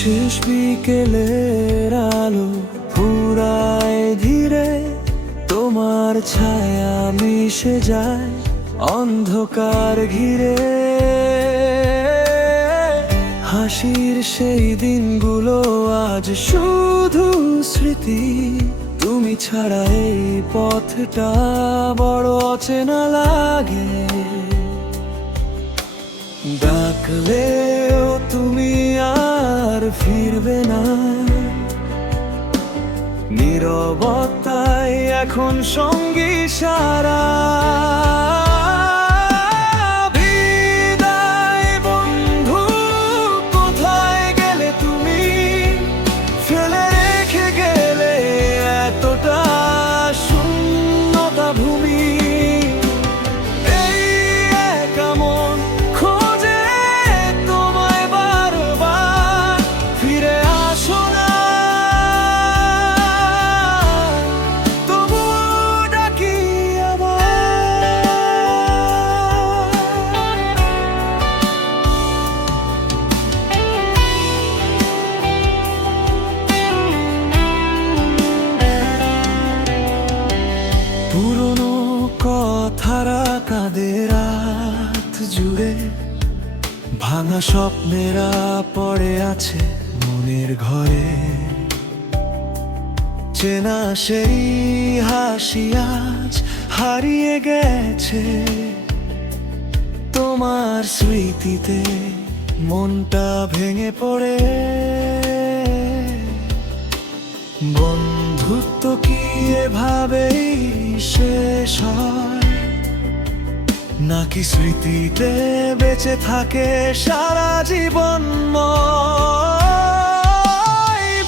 শেষ বিকেলের আলো ফুরায় ধীরে, তোমার ছায়া মিশে যায় অন্ধকার ঘিরে। হাসির সেই দিনগুলো আজ শুধু স্মৃতি, তুমি ছাড়া এই পথটা বড় অচেনা লাগে। ডাকলেও তুমি আর ফিরবে না, নীরবতাই এখন সঙ্গী সারা। বিদায় বন্ধু, কোথায় গেলে তুমি? ফেলে রেখে গেলে এতটা শূন্যতা ভূমি। এই একা মন খোঁজে তোমায় বারবার, ফিরে আসো না। পুরনো কথারা কাঁদে রাত জুড়ে, ভাঙা স্বপ্নেরা পড়ে আছে মনের ঘরে। চেনা সেই হাসি আজ হারিয়ে গেছে, তোমার স্মৃতিতে মনটা ভেঙে পড়ে। বন্ধুত্ব কি এভাবেই শেষ হয়, নাকি স্মৃতিতে বেঁচে থাকে সারা জীবন?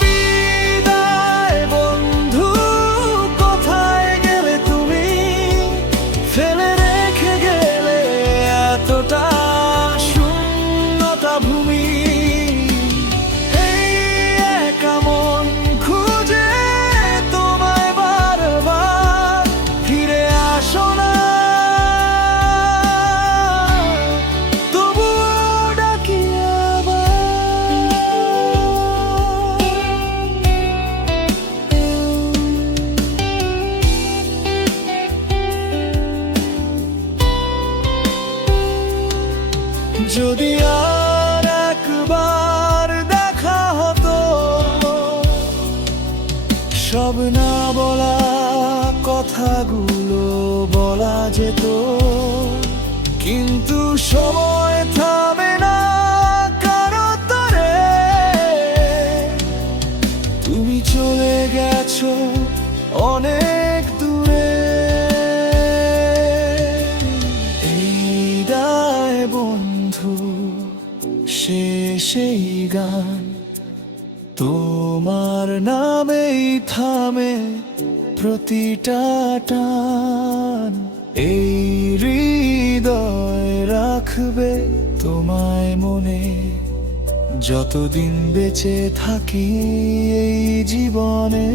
বিদায় বন্ধু, কোথায় গেলে তুমি? ফেলে রেখে গেলে এতটা শূন্যতা ভূমি। এই একা মন খুঁজে তোমায় বারবার, ফিরে আসো না। যদি আর একবার দেখা হতো, সব না বলা কথাগুলো বলা যেত। কিন্তু সময় থামে না কারো তরে, তুমি চলে গেছো অনেক দূরে। শেষেই গান তোমার নামেই থামে প্রতিটা টান। এই হৃদয় রাখবে তোমায় মনে, যতদিন বেঁচে থাকি এই জীবনে।